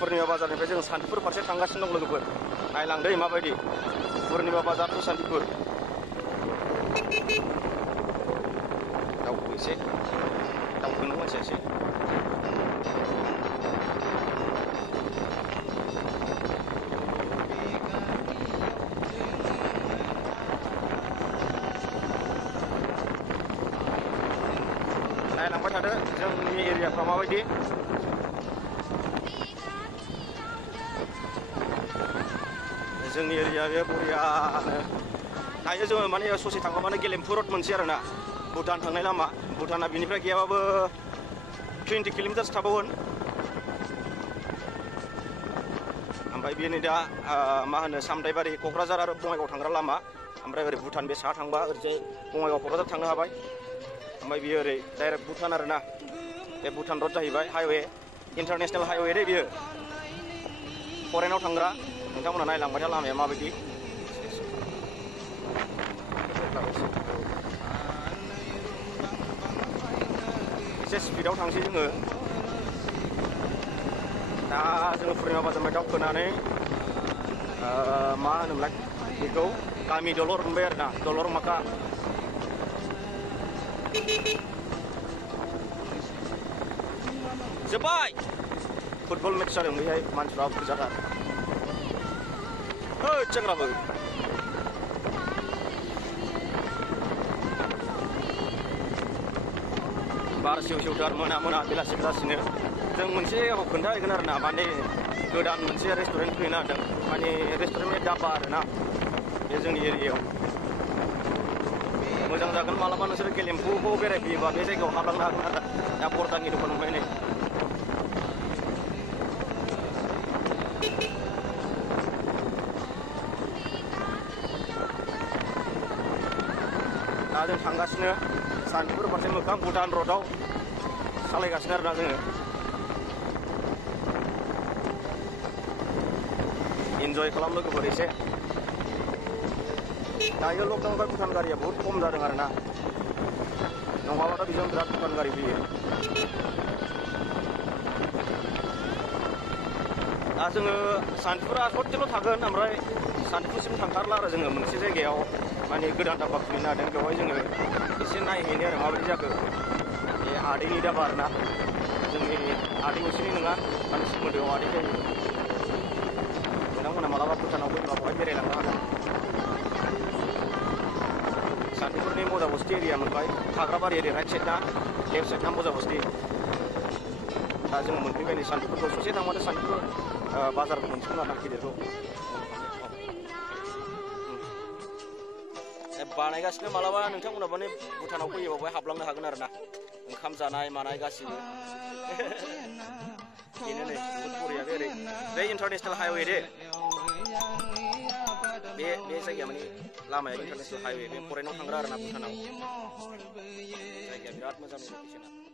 पुर्निमा बाजारनिफ्राय जों सान्तिपुर फारसे थांगासिनो दं लोगोफोर। नायलांदै माबायदि पुर्निमा बाजार टु सान्तिपुर। दावखो एसे दावखोनो मानसिया एसे नायलांबाय थादो जोंनि एरियाफ्रा माबायदि। जोंनि एरिया बे बरियानो दायो जोङो माने ससे थांबानो गेलेमफु रड मोनसै आरोना भुटान थांनाय लामा। भुटाना बिनिफ्राय गैयाबाबो 20 किल'मिटारसो थाबावगोन। ओमफ्राय बेनो दा मा होनो सामथाइबारि क'क्राझार आरो बङाइगाव थांग्रा लामा। ओमफ्राय ओरै भुटान बे साहा थांबा ओरैजाय बङाइगाव क'क्राझार थांनो हाबाय। ओमफ्राय बियो ओरै डाइरेक्ट भुटान आरोना बे भुटान रड जाहैबाय। हाइवे इन्टारनेसनेल हाइवे दे बियो फरेनाव थांग्रा। नोंथांमोना नायलांबाय था लामाया माबायदि। एसे स्पिडाव थांसै जोङो। दा जोङो पुर्निमा बाजारनिफ्राय दावखोनानै मा होनोमोनलाय बेखौ गामि दलर मोनबाय आरोना दलर माखा। जोब्बाय फुटबल मेच जादों बेहाय मानसिफ्रा बुरजाथार। सेंग्राबो बार सेव सेवथार मोना मोना बेलासि बेलासिनो। जों मोनसे खोन्थाहैगोन आरोना माने गोदान मोनसे रेस्टुरेन्ट खुलिनो नागिरदों। माने रेस्टुरेन्टनि दाबा आरोना बे जोंनि एरियायाव मोजां जागोन। मालाबा नोंसोर गेलेमफुखौ बेरायफैयोबा बे जायगायाव हाबलांनो हागोन आरो। दा बरदानि दखान मोनबाय नै। दा जों थांगासिनो सान्तिपुर फारसे मोखां भुटान रडआव सालायगासिनो आरोना जोङो। इन्जय खालाम लोगोफोर एसे। दायो लकडाउननिफ्राय भुटान गारिया बहुत खम जादों आरोना नङाबाथ' बेजों बिराद भुटान गारि फैयो। दा जोङो सान्तिपुरा ससेल' थागोन। ओमफ्राय सान्तिपुरसिम थांथारला आरो जोङो मोनसे जायगायाव माने गोदान दाबा खुलिनो नागिरदों। बेवहाय जोङो एसे नायहैनो आरो माबायदि जाखो। बे आदैनि दाबा आरोना जोंनि आदै असेनि नङा माने सोमोन्दोआव आदै जायो। नोंथांमोना मालाबा भुटानाव फैब्ला बेवहाय बेरायलांनो हागोन। सान्तिपुरनि मजा बस्ति एरिया मोनबाय। खाग्राबारि ओरै राइट साइड ना लेफ्ट साइड ना मजा बस्ति। दा जोङो मोनफैबाय नै सान्तिपुरखौ। ससे थांबानो सान्तिपुर बाजारखौ मोनसिगोन आरोना गिदिरखौ। बानायगासिनो मालाबा नोंथांमोना माने भुटानाव फैयोबा बेवहाय हाबलांनो हागोन आरोना ओंखाम जानाय मानाय गासिबो। बेनो नै बहुत बरिया बे ओरै बे इन्टारनेसनेल हाइवे दे बे जायगाया माने लामाया इन्टारनेसनेल हाइवे बे फरेनाव थांग्रा आरोना भुटानाव। जायगाया बिराद मोजां लकेसना।